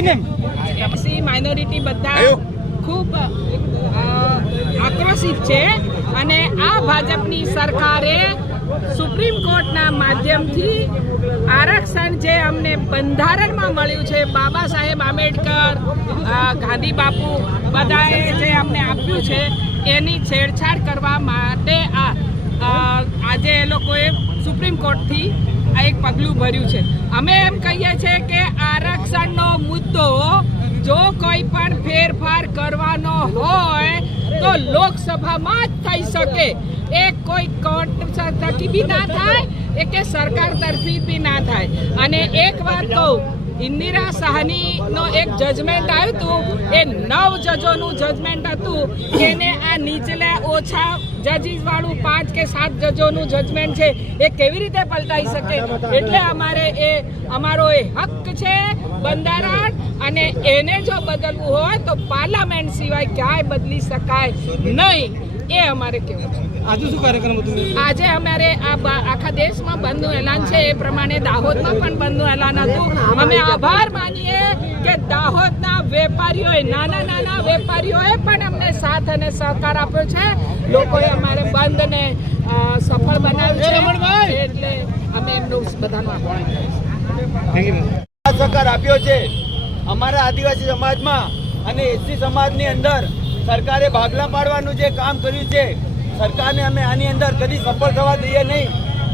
SC minority બધા ખૂબ આક્રોશિત છે અને આ ભાજપની સરકારે સુપ્રીમ કોર્ટના માધ્યમથી આરક્ષણ જે અમને બંધારણમાં મળ્યું છે બાબા સાહેબ આંબેડકર ગાંધી બાપુ બધાએ જે અમને આપ્યું છે એની છેડછાડ કરવા માટે આ આજે એ લોકોએ સુપ્રીમ કોર્ટથી આ એક પગલું ભર્યું છે. અમે એમ કહીએ છીએ કે આરક્ષણનો મુદ્દો જો કોઈ પણ ફેરફાર કરવાનો હોય તો લોકસભામાં જ થઈ શકે. એ કોઈ કોર્ટ થકી બી ના થાય, એ કે સરકાર તરફી બી ના થાય. અને એક વાત કહું, ઇન્દિરા સાહનીનો એક જજમેન્ટ આવ્યું હતું, એ નવ જજોનું જજમેન્ટ હતું એને આ નીચલા ઓછા જજીસ વાળું પાંચ કે સાત જજોનું જજમેન્ટ છે, એ કેવી રીતે પલટાઈ શકે? એટલે અમારે એ, અમારો એ હક છે બંધારણ અને એને જો બદલવું હોય તો પાર્લામેન્ટ સિવાય ક્યાંય બદલી શકાય નહીં. એ અમારે કેવું છે. આજે શું કાર્યક્રમ હતું? આજે અમારે આ આખા દેશમાં બંધનું એલાન છે. એ પ્રમાણે દાહોદમાં પણ બંધનું એલાન હતું. અમે આભાર માનીએ કે દાહોદના વેપારીઓએ નાના નાના વેપારીઓએ પણ અમને સાથ અને સહકાર આપ્યો છે. લોકોએ અમારે બંધને સફળ બનાવ્યું છે. એટલે અમે એમનું બધાનો આભાર થેન્ક સહકાર આપ્યો છે. અમારા આદિવાસી સમાજમાં અને એસસી સમાજની અંદર સરકારે ભાગલા પાડવાનું જે કામ કર્યું છે, સરકારને અમે આની અંદર કદી સફળ થવા દઈએ નહીં.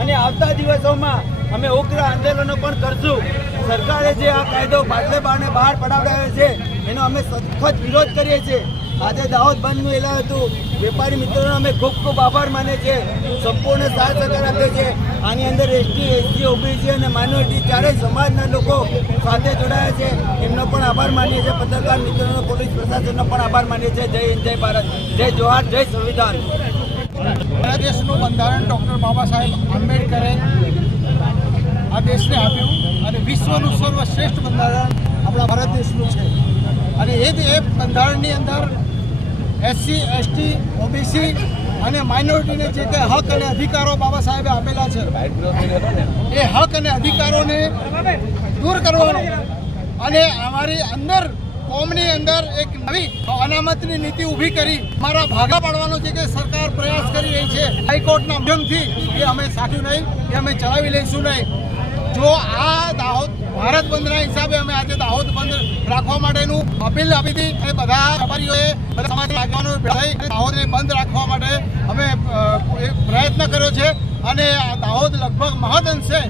અને આવતા દિવસોમાં અમે ઉગ્ર આંદોલનો પણ કરશું. સરકારે જે આ કાયદો ભાગલે બારને બહાર પડાવડાવ્યો છે, એનો અમે સખત વિરોધ કરીએ છીએ. આજે દાહોદ બંધનું એલાન હતું. વેપારી મિત્રોનો અમે ખૂબ ખૂબ આભાર માને છે સંપૂર્ણ સાથ સહકાર આપે છે. આની અંદર એસટી એસટી ઓબીસી અને માઇનોરિટી ચારેય સમાજના લોકો સાથે જોડાયા છે. એમનો પણ આભાર માનીએ છીએ. પત્રકાર મિત્રોનો, પોલીસ પ્રશાસનનો પણ આભાર માનીએ છીએ. જય હિન્દ, જય ભારત. જય જોહાર, જય સંવિધાન. ભારત દેશનું બંધારણ ડૉક્ટર બાબા સાહેબ આંબેડકરે આ દેશને આપ્યું અને વિશ્વનું સર્વશ્રેષ્ઠ બંધારણ આપણા ભારત દેશનું છે. અને એ જ એ બંધારણની અંદર એસસી એસટી ઓબીસી અને માઇનોરિટીને જે કંઈ હક અને અધિકારો બાબા સાહેબે આપેલા છે. એ હક અને અધિકારોને દૂર કરવાનો અને અમારી અંદર કોમની અંદર એક નવી અનામતની નીતિ ઊભી કરી મારા ભાગા પાડવાનો જે કે સરકાર પ્રયાસ કરી રહી છે, હાઈકોર્ટના માધ્યમથી, એ અમે સાચું નહીં, એ અમે ચલાવી લઈશું નહીં. જો આ દાહોદ, ભારત બંધના હિસાબે અમે આજે દાહોદ બંધ રાખવા માટેનું અપીલ આપી હતી, અને બધા વેપારીઓએ બધા સમાજ આગેવાનો ભેળાઈ દાહોદને બંધ રાખવા માટે અમે પ્રયત્ન કર્યો છે. અને દાહોદ લગભગ મહદઅંશે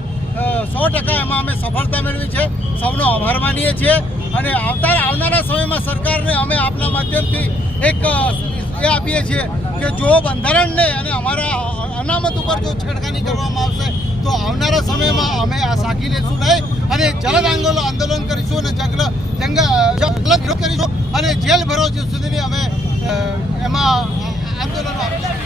સો ટકા એમાં અમે સફળતા મેળવી છે. સૌનો આભાર માનીએ છીએ. અને આવતા આવનારા સમયમાં સરકારને અમે આપના માધ્યમથી એક એ આપીએ છીએ કે જો બંધારણને અને અમારા અનામત ઉપર જો છેડખાની કરવામાં આવશે, તો આવનારા સમયમાં અમે આ સાકી લેશું નહીં અને જળ આંદોલન આંદોલન કરીશું અને જગલ, જંગલ કરીશું અને જેલ ભરો સુધીની અમે એમાં આંદોલન આપીશું.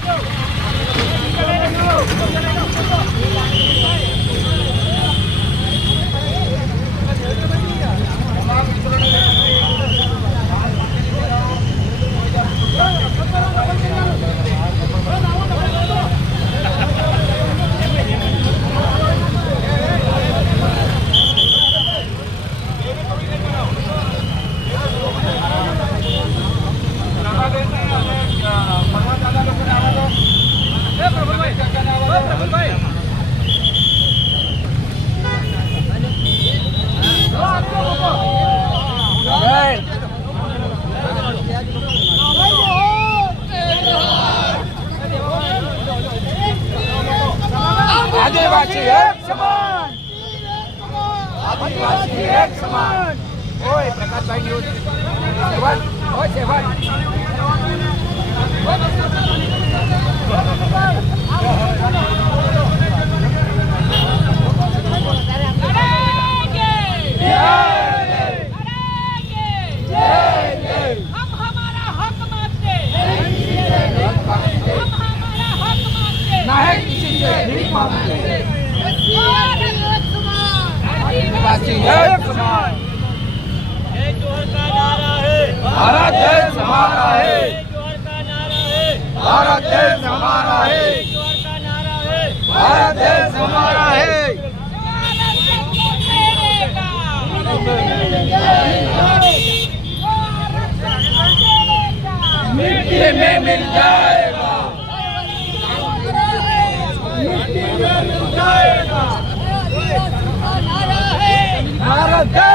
આદિવાસી એક સમાન. આદિવાસી એક સમાન ઓય પ્રકાશભાઈ સેવન ઓય સેવન आदिवासी एक समाज एक जोहर का नारा है भारत देश हमारा है जोहर का नारा है भारत देश हमारा है जोहर का नारा है भारत देश हमारा है मिट्टी में मिल जाएगा Vande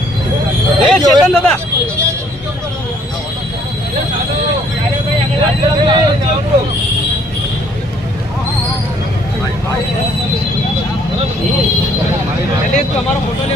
એ ચેતન દાદા. તમારો ફોટો લે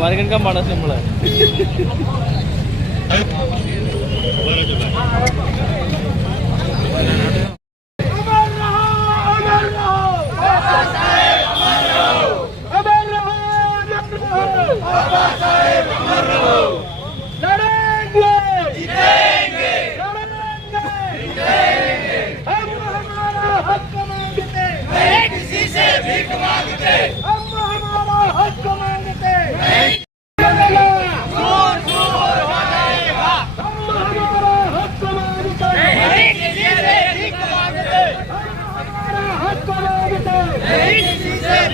മരകൻ കമ്പാണ് നമ്മൾ Abasa!